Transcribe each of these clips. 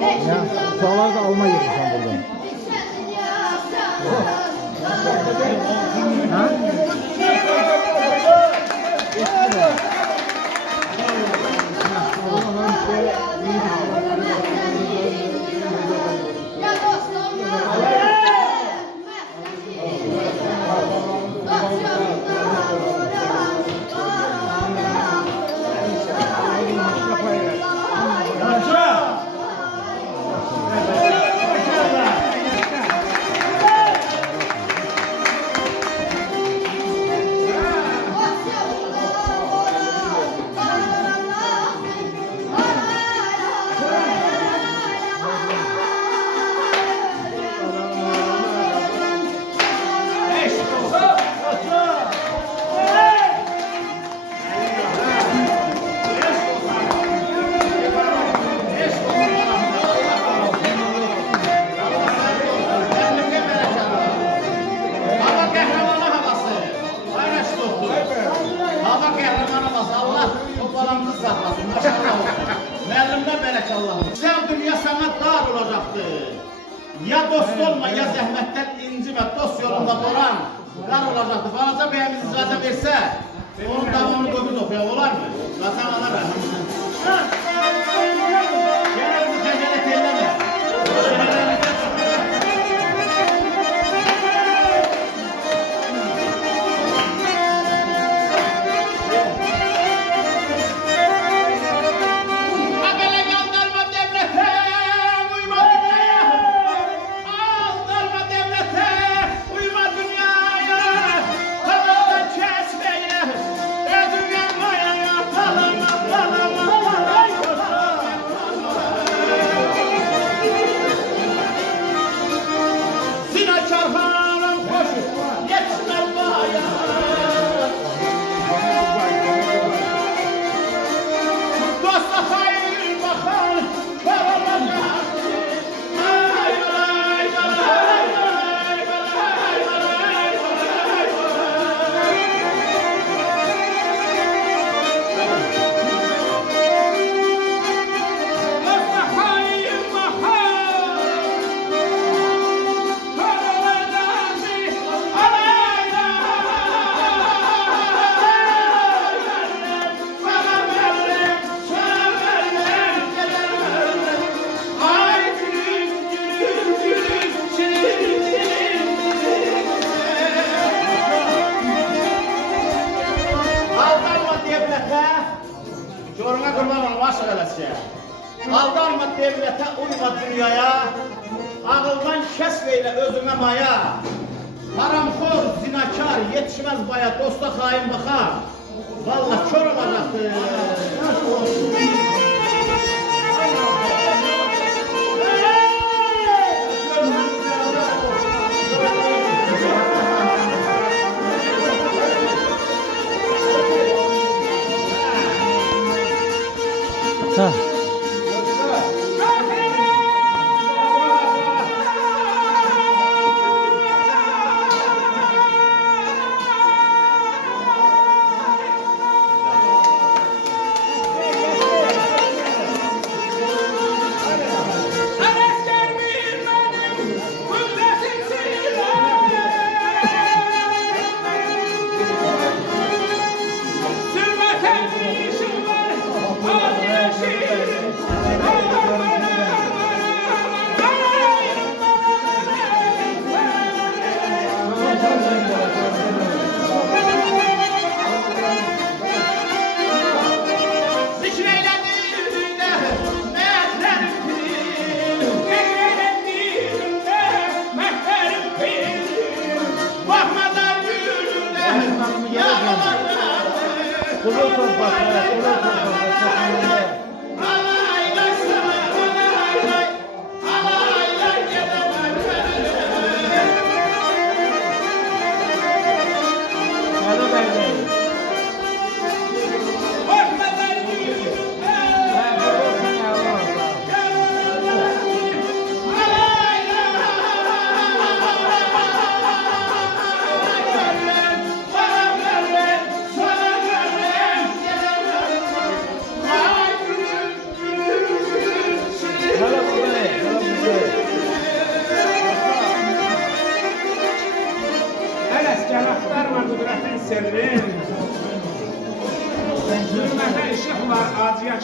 Ya uşaqlar da alma yığırsan buradan. Ha? Sen dünya sana dar olacaktı. Ya dost olma ya zəhmətdən incimə, dost yolunda dolan, dar olacaktı. Balaca beyimiz icazə versə, onun davamını qoyuz oxuyaq olar mı? Qazan alar Gələ bizi cəngələt eləmə. Yoruna qurban olma aşıq eləsə. Aldanma devlətə, uyma dünyaya, ağıldan kəsb eylə özünə maya. Haramxor, zinakar, yetişməz baya, dosta xain baxar. Vallahi kör olacaqdır. Ha.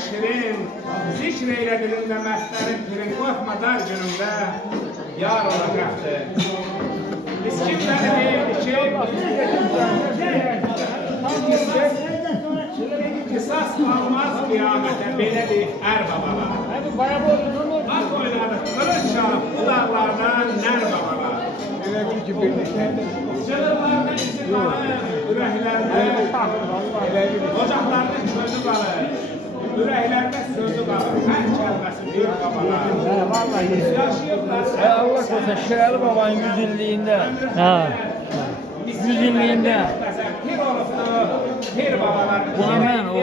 şirin, zikreyle dilinde məhətlərin pirin, qorxma dar günümdə yar olacaqdır. Miskinləri deyildi ki, qisas almaz qiyamətə belə bir ər babalar. At oynadı, qılınç çalıb bu dağlardan nər babalar. Çığırlarda izi qalır, ürəklərdə ocaqlarda közü qalır, ürəklərdə sözü qalır, hər kəlməsi bir babalar. Yaşayıblar, Allah korusun Şehir Baba'nın 100 illiğinde. Ha. 100 illiğinde. Pir olubdu, pir babalar. Bu hemen o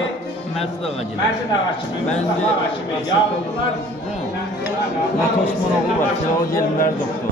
Mezid ağacı. Məcid ağa kimi, Mustafa ağa kimi, yavrular. Lat Osmanoğlu var. Kiralı gelinler doktor.